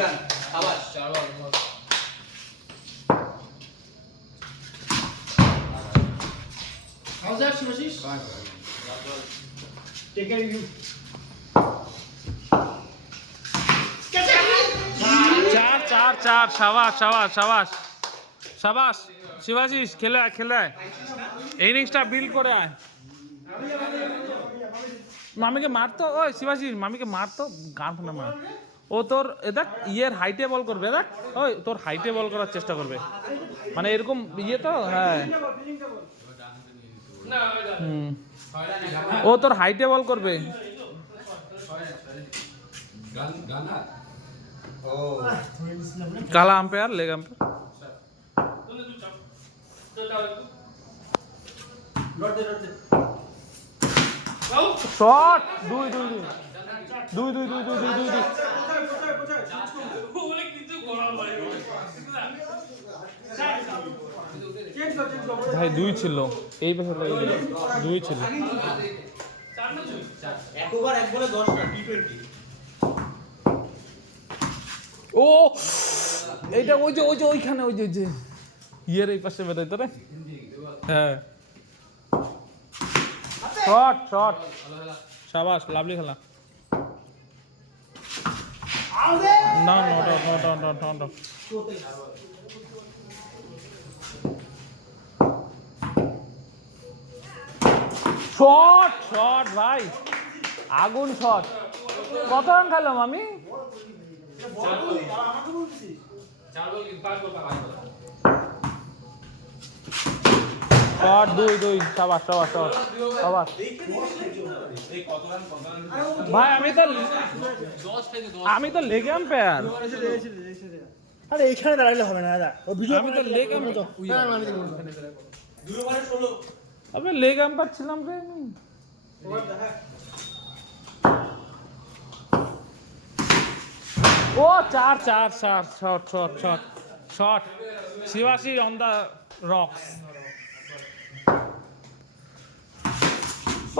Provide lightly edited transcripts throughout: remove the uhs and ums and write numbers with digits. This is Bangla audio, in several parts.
রান আবাস 4 বল How's that, Shivashish? Take care of you. চার শাবাশ শাবাশ শাবাশ শাবাশ শিবাশিস খেলে আয় খেলে আয় ইনিংসটা বিল্ড করে আয় মামিকে মারতো ওই শিবাশিস মামিকে মারতো গান ফোনে মার ও তোর দেখ ইয়ের হাইটে বল করবে দেখ ওই তোর হাইটে বল করার চেষ্টা করবে মানে এরকম ইয়ে তো হ্যাঁ ও তোর হাইটে বল করবে কালা আম্পায়ার লেগ আম্পায়ার শট দুই ভাই দুই ছিল এই পাশে দুই ছিল এক ওভার এক বলে 10 রান টি20 ও এইটা ওই যে ওইখানে ওই যে ইয়ের এই পাশে বেরোয় তোরে হ্যাঁ শট শাবাশ লাভলি খেলা না শট ভাই আগুন শট কত রান খেলাম আমি শট দুই শাবাশ ভাই আমি তো লেগ আম্পায়ার আরে এইখানে দাঁড়াইলে হবে না দাদা ও ভিডিও আমি তো লেগ আম্পায়ার আমি লেগ আম্পায়ার ছিলাম রে ও চার shot Shibashi on the rocks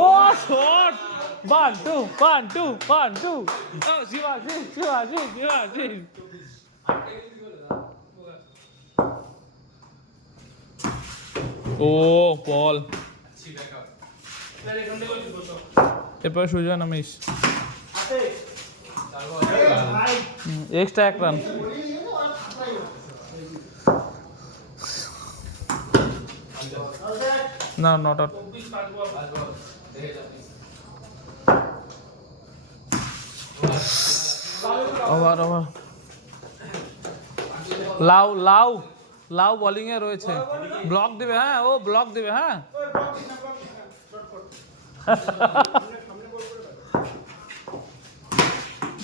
ও শট 1 2 ও শিবাশি ও বল এরপর সুজন আমিস এক্সট্রা 1 রান না নট আউট ওভার লাউ বোলিং এ রয়েছে ব্লক দিবে হ্যাঁ ও ব্লক দিবে হ্যাঁ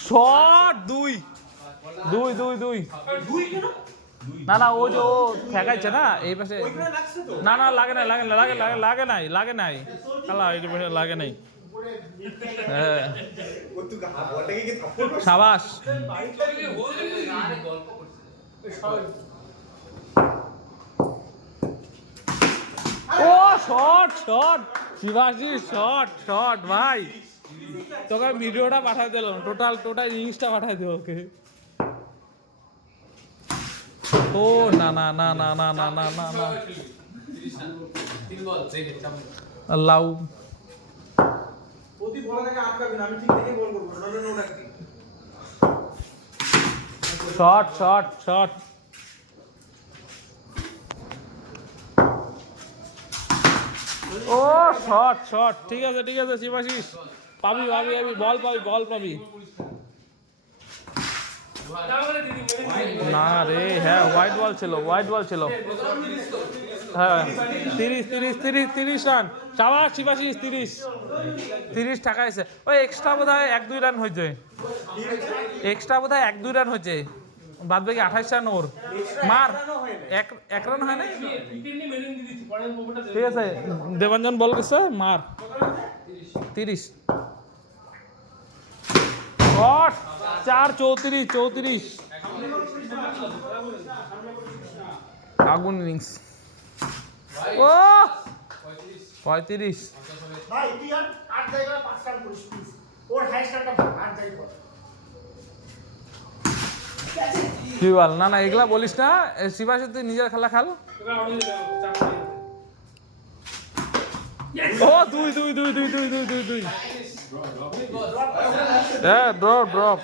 শট দুই না ও যে ও ঠেকাইছে না এই পাশে না লাগে নাই কালা এই পাশে লাগে নাই হ্যাঁ শাবাশ ও শট শিবাশি শট ভাই তোকে ভিডিওটা পাঠাই দিলাম টোটাল ইনিংসটা পাঠাই দেব ওকে ও না লাউ প্রতি বল থেকে আটকাবেন আমি ঠিক দেখে বল করব নো ডাকবি শট ও শট ঠিক আছে শিবাশিস পাবি বল পাবি না রে হ্যাঁ হোয়াইট বল ছিল হ্যাঁ 30 রান চাওয়া শিবাশিস 30 টাকা আছে ওই এক্সট্রা বোধহয় 1-2 রান হয়েছে বাদ বাকি 28 রান ওর মার এক রান হয় না ঠিক আছে দেবাঞ্জন বল গেছে মার 30 শট 34 আগুন ইনিংস ও 35 ভাই তুই আর 8 জায়গায় 5 রান করিস প্লিজ ওর হাইস্ট রানটা 8 জায়গায় কর কি বল না না এগুলা বলিস না শিবাশী তুই নিজের খেলা খেল ও দুই দুই দুই দুই দুই দুই দুই দুই হ্যাঁ ড্রপ ড্রপ